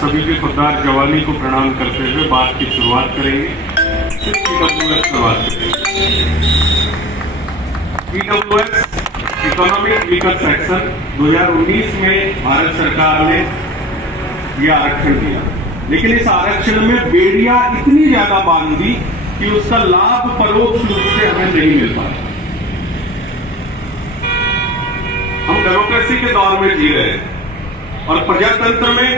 सभी के खुददार जवानी को प्रणाम करते हुए बात की शुरुआत करेंगे। ईडब्ल्यूएस इकोनॉमिक वीकर सेक्शन 2019 में भारत सरकार ने यह आरक्षण दिया, लेकिन इस आरक्षण में बेड़ियां इतनी ज्यादा बांध दी कि उसका लाभ परोक्ष रूप से हमें नहीं मिल पाता। हम डेमोक्रेसी के दौर में जी रहे हैं और प्रजातंत्र में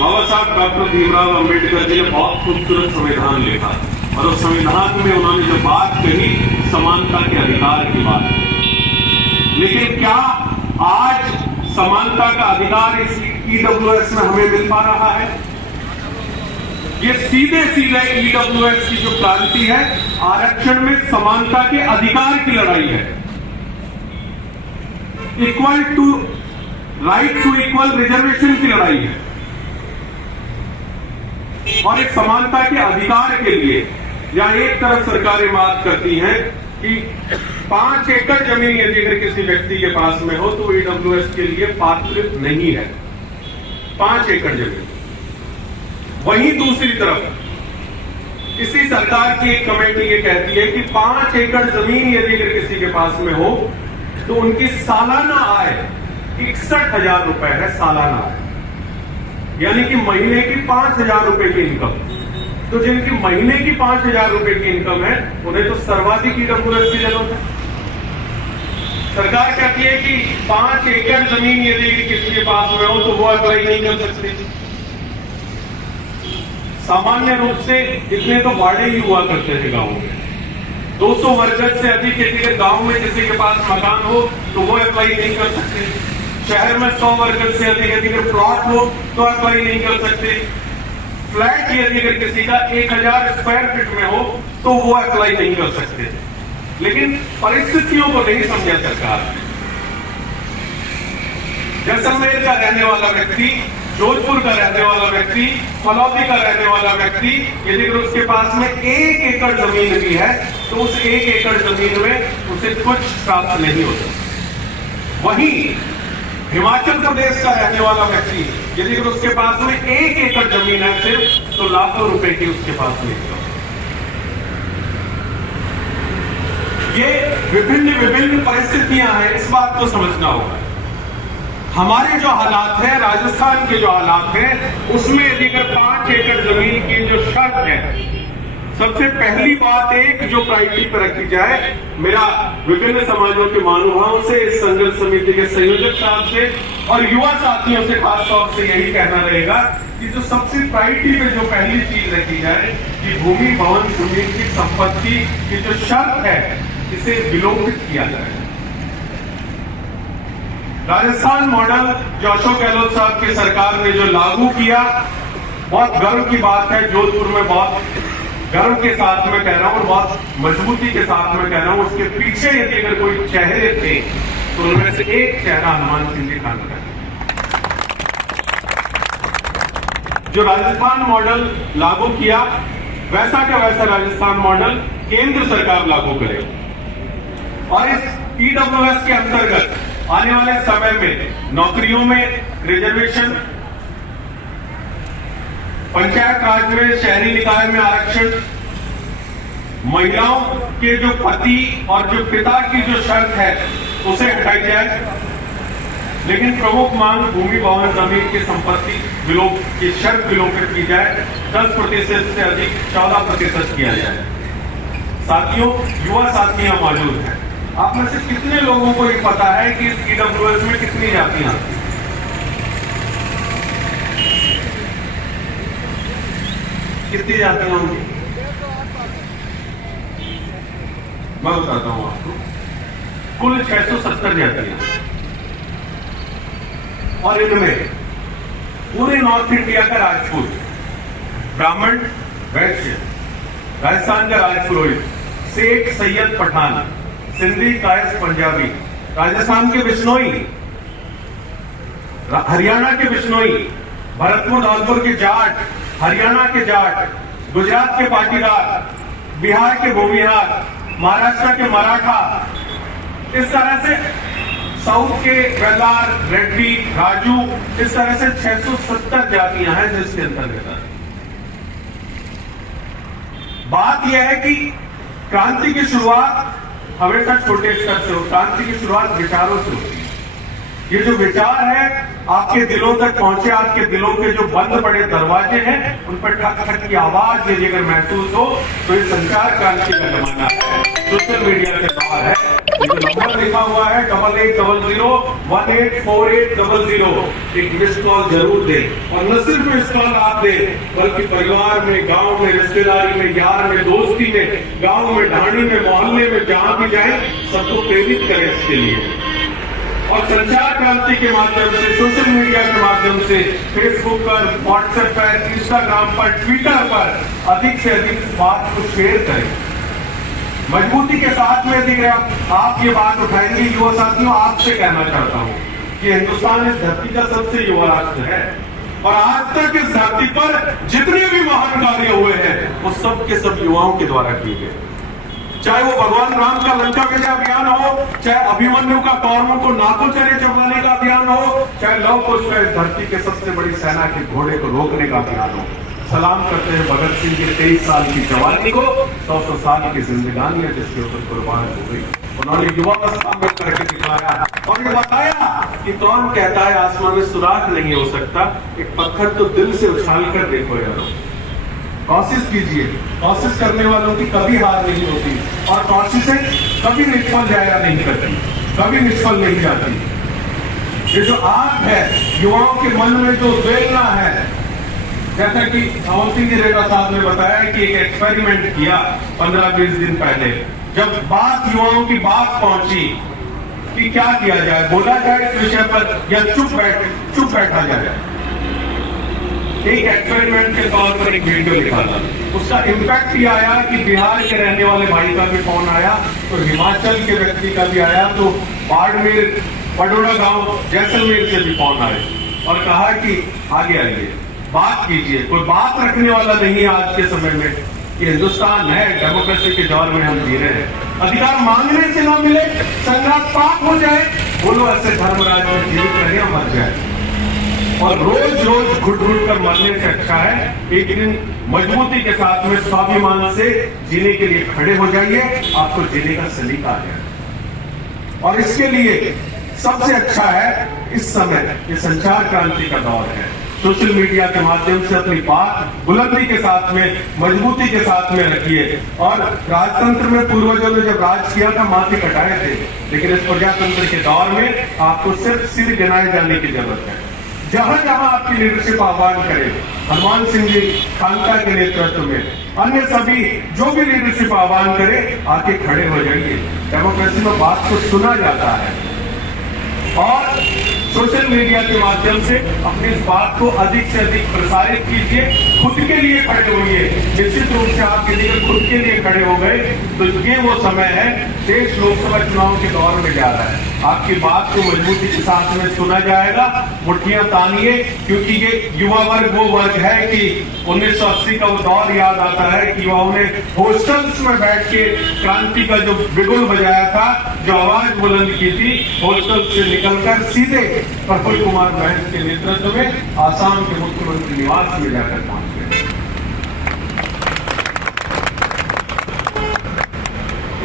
बाबा साहब डॉक्टर भीमराव अंबेडकर जी ने बहुत खूबसूरत संविधान लिखा और उस संविधान में उन्होंने जो बात कही समानता के अधिकार की बात कही। लेकिन क्या आज समानता का अधिकार इस ईडब्ल्यूएस में हमें मिल पा रहा है? ये सीधे सीधे ईडब्ल्यूएस की जो क्रांति है आरक्षण में समानता के अधिकार की लड़ाई है। Equal to right to equal reservation की लड़ाई है और इस समानता के अधिकार के लिए जहां एक तरफ सरकारें बात करती हैं कि 5 एकड़ जमीन यदि अगर किसी व्यक्ति के पास में हो तो ईडब्ल्यूएस के लिए पात्र नहीं है, 5 एकड़ जमीन। वहीं दूसरी तरफ इसी सरकार की एक कमेटी ये कहती है कि 5 एकड़ जमीन यदि अगर किसी के पास में हो तो उनकी सालाना आय 61,000 रुपए है, सालाना आय, यानी कि महीने की 5,000 रुपए की इनकम। तो जिनकी महीने की 5,000 रुपए की इनकम है उन्हें तो सर्वाधिक ईडब्ल्यूएस की जरूरत है। सरकार कहती है कि 5 एकड़ जमीन यदि किसी के पास में हो तो वो अप्लाई नहीं कर सकते। सामान्य रूप से इतने तो वाड़े ही हुआ करते थे गांव में। 200 वर्ग से अधिक यदि गांव में किसी के पास मकान हो तो वो अप्लाई नहीं कर सकते। शहर में 100 वर्ग से अधिक यदि प्लॉट हो तो अप्लाई नहीं कर सकते। फ्लैट यदि अगर किसी का 1000 स्क्वायर फीट में हो तो वो अप्लाई नहीं कर सकते। लेकिन परिस्थितियों को नहीं समझा सरकार ने। जैसलमेर का रहने वाला व्यक्ति, जोधपुर का रहने वाला व्यक्ति, फलौदी का रहने वाला व्यक्ति यदि अगर उसके पास में 1 एकड़ जमीन भी है तो उस 1 एकड़ जमीन में उसे कुछ प्राप्त नहीं होता। वहीं हिमाचल प्रदेश का रहने वाला व्यक्ति यदि अगर उसके पास में 1 एकड़ जमीन है सिर्फ तो लाखों रुपए की उसके पास में। ये विभिन्न परिस्थितियां हैं, इस बात को समझना होगा। हमारे जो हालात हैं, राजस्थान के जो हालात हैं, उसमें यदि अगर 5 एकड़ जमीन की जो शर्त है, सबसे पहली बात एक जो प्रायोरिटी पर रखी जाए, मेरा विभिन्न समाजों के महानुभावों से, इस संघर्ष समिति के संयोजक साहब से और युवा साथियों से खास तौर से यही कहना रहेगा कि जो सबसे प्रायोरिटी पे जो पहली चीज रखी जाए कि भूमि भवन जमीन की संपत्ति की जो शर्त है इसे विलोपित किया जाए। राजस्थान मॉडल जो अशोक गहलोत साहब की सरकार ने जो लागू किया, बहुत गर्व की बात है। जोधपुर में बहुत गर्व के साथ में कह रहा हूं और बहुत मजबूती के साथ में कह रहा हूं, उसके पीछे यदि अगर कोई चेहरे थे तो उनमें से एक चेहरा हनुमान सिंह जी खान का। जो राजस्थान मॉडल लागू किया वैसा का वैसा राजस्थान मॉडल केंद्र सरकार लागू करे और इस ईडब्ल्यूएस के अंतर्गत आने वाले समय में नौकरियों में रिजर्वेशन, पंचायत राज में, शहरी निकाय में आरक्षण, महिलाओं के जो पति और जो पिता की जो शर्त है उसे हटाई जाए। लेकिन प्रमुख मांग भूमि भवन जमीन की संपत्ति की शर्त विलोपित की जाए, 10% से अधिक 14% किया जाए। साथियों, युवा साथियां मौजूद हैं, आप में से कितने लोगों को ये पता है कि इस ईडब्ल्यूएस में कितनी जातियां हैं? कितनी जातियां होंगी? मैं बताता हूं आपको, कुल 670 जातियां और इनमें पूरे नॉर्थ इंडिया का राजपूत, ब्राह्मण, वैश्य, राजस्थान का राजपुरोहित, सेठ, सैयद, पठान, सिंधी, कायस्थ, पंजाबी, राजस्थान के बिश्नोई, हरियाणा के बिश्नोई, भरतपुर धौलपुर के जाट, हरियाणा के जाट, गुजरात के पाटीदार, बिहार के भूमिहार, महाराष्ट्र के मराठा, इस तरह से साउथ के वेलार, रेड्डी, राजू, इस तरह से 670 जातियां हैं जिसके अंतर्गत है। बात यह है कि क्रांति की शुरुआत हमेशा छोटे स्तर से हो, क्रांति की शुरुआत विचारों से होती है। ये जो विचार है आपके दिलों तक पहुंचे, आपके दिलों के जो बंद पड़े दरवाजे हैं उन पर ठक ठक की आवाज यदि अगर महसूस हो तो ये संचार क्रांति का जमाना है, सोशल मीडिया के दौर है। ये जो नंबर लिखा हुआ है 8800184800, एक मिस कॉल जरूर दें। और न सिर्फ मिस कॉल आप दें बल्कि परिवार में, गांव में, रिश्तेदारी में, यार में, दोस्ती में, गांव में, ढाणी में, मोहल्ले में, जहां भी जाए सबको प्रेरित करें इसके लिए। और संचार क्रांति के माध्यम से, सोशल मीडिया के माध्यम से, फेसबुक पर, व्हाट्सएप पर, इंस्टाग्राम पर, ट्विटर पर अधिक से अधिक बात को शेयर करें। मजबूती के साथ में दिख रहा आप ये बात उठाएंगे। युवा साथियों, आपसे कहना चाहता हूं कि हिंदुस्तान इस धरती का सबसे युवा राष्ट्र है और आज तक इस धरती पर जितने भी महान कार्य हुए हैं वो सब के सब युवाओं के द्वारा किए गए। चाहे वो भगवान राम का लंका विजय अभियान हो, चाहे अभिमन्यु का कौरवों को नाको चने चबाने का अभियान हो, चाहे लव कुश का इस धरती के सबसे बड़ी सेना के घोड़े को रोकने का अभियान हो। सलाम करते हैं भगत सिंह की 23 साल की जवानी को, 100 साल की जिंदगानी है जिसके ऊपर कुर्बान हो गई। उन्होंने युवावस्था में करके दिखाया और ये बताया कि कौन कहता है आसमान में सुराख नहीं हो सकता, एक पत्थर तो दिल से उछाल कर देखो यारो। कोशिश कीजिए, कोशिश करने वालों की कभी हार नहीं होती और कोशिशें कभी निष्फल जाया नहीं करती, कभी निष्फल नहीं जाती। ये जो आग है युवाओं के मन में जो उद्वेलना है, जैसा कि अवंत सिंह जी रेखा साहब ने बताया कि एक एक्सपेरिमेंट किया 15-20 दिन पहले, जब बात युवाओं की बात पहुंची कि क्या किया जाए, बोला जाए इस विषय पर या चुप बैठा जाए। एक एक्सपेरिमेंट के तौर पर एक वीडियो लिखा था, उसका इम्पैक्ट ये आया कि बिहार के रहने वाले भाई का भी फोन आया, तो हिमाचल के व्यक्ति का भी आया, तो बाड़मेर, पडोड़ा गांव, जैसलमेर से भी फोन आए और कहा कि आगे आइए, बात कीजिए। कोई बात रखने वाला नहीं है आज के समय में। ये हिंदुस्तान है, डेमोक्रेसी के दौर में हम जी रहे हैं। अधिकार मांगने से ना मिले, संघात पाप हो जाए, बोलो ऐसे धर्मराज में जीवित रहे या मर जाए। और रोज रोज घुट घुट कर मरने से अच्छा है एक दिन मजबूती के साथ में स्वाभिमान से जीने के लिए खड़े हो जाइए, आपको जीने का सलीका आ जाए। और इसके लिए सबसे अच्छा है इस समय ये संचार क्रांति का दौर है। सोशल मीडिया के माध्यम से अपनी बात बुलंदी के साथ में, मजबूती के साथ में रखिए। और राजतंत्र में पूर्वजों ने जब राज किया था माथे कटाए थे, लेकिन इस प्रजातंत्र के दौर में आपको सिर्फ सिर गिनाए जाने की जरूरत है। जहां जहां आपकी लीडरशिप आह्वान करे, हनुमान सिंह जी खानका के नेतृत्व में, अन्य सभी जो भी लीडरशिप आह्वान करे, आके खड़े हो जाइए। डेमोक्रेसी में बात को सुना जाता है और सोशल मीडिया के माध्यम से अपनी इस बात को अधिक से अधिक प्रसारित कीजिए। खुद के लिए खड़े होइए। निश्चित रूप से आप यदि खुद के लिए खड़े हो गए तो ये वो समय है, देश लोकसभा चुनाव के दौर में जा रहा है, आपकी बात को मजबूती के साथ में सुना जाएगा। मुठ्ठियां तानिए, क्योंकि ये युवा वर्ग वो वर्ग है कि 1980 का वो दौर याद आता है कि युवाओं ने हॉस्टल्स में बैठ के क्रांति का जो बिगुल बजाया था, जो आवाज बुलंद की थी, हॉस्टल से निकलकर सीधे प्रफुल्ल कुमार महंत के नेतृत्व में आसाम के मुख्यमंत्री निवास में जाकर पहुंच गए।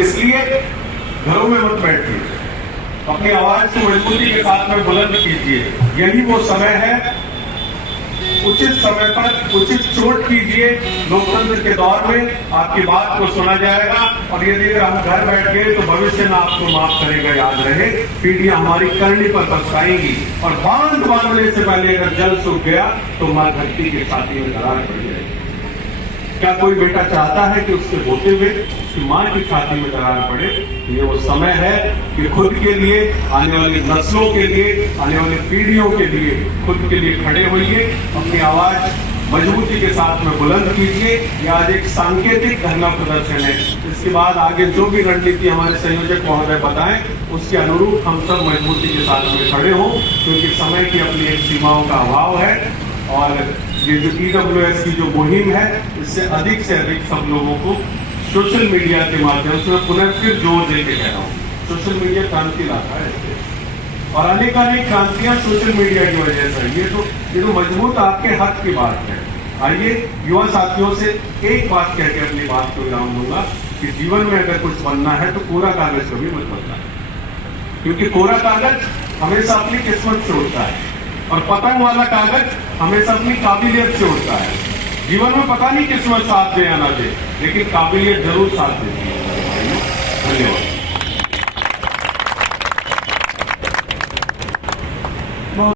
इसलिए घरों में मत बैठिए, अपनी आवाज को मजबूती के साथ में बुलंद कीजिए। यही वो समय है, उचित समय पर उचित चोट कीजिए। लोकतंत्र के दौर में आपकी बात को सुना जाएगा और यदि अगर हम घर बैठ गए तो भविष्य में आपको माफ करेगा, याद रहे। पीढ़ियां हमारी करनी पर पछताएंगी और बांध बांधने से पहले अगर जल सूख गया तो मां धरती की छाती में दरार पड़ जाएगी। क्या कोई बेटा चाहता है कि उसके होते हुए उसकी मां की छाती में दरार पड़े? ये वो समय है कि खुद के लिए, आने वाली नस्लों के लिए, आने वाली पीढ़ियों के लिए खुद के लिए खड़े होइए। अपनी आवाज मजबूती के साथ में बुलंद कीजिए। ये आज एक सांकेतिक धरना प्रदर्शन है। इसके बाद आगे जो भी रणनीति हमारे संयोजक महोदय बताएं, उसके अनुरूप हम सब मजबूती के साथ में खड़े हों, क्योंकि समय की अपनी एक सीमाओं का अभाव है। और ये जो EWS की जो मुहिम है, इससे अधिक से अधिक सब लोगों को सोशल मीडिया के माध्यम से पुनः फिर जोर देके कह रहा हूँ, सोशल मीडिया क्रांति लाता है। और अनेक क्रांतियां सोशल मीडिया की वजह से। ये तो मजबूत आपके हक की बात है। आइए युवा साथियों से एक बात कह के अपनी बात को विराम दूंगा कि जीवन में अगर कुछ बनना है तो कोरा कागज कभी मत बनना, क्योंकि कोरा कागज हमेशा अपनी किस्मत से उड़ता है और पतंग वाला कागज हमेशा अपनी काबिलियत से उड़ता है। जीवन में पता नहीं किस्मत साथ दे या ना दे, लेकिन काबिलियत जरूर साथ देती है। धन्यवाद।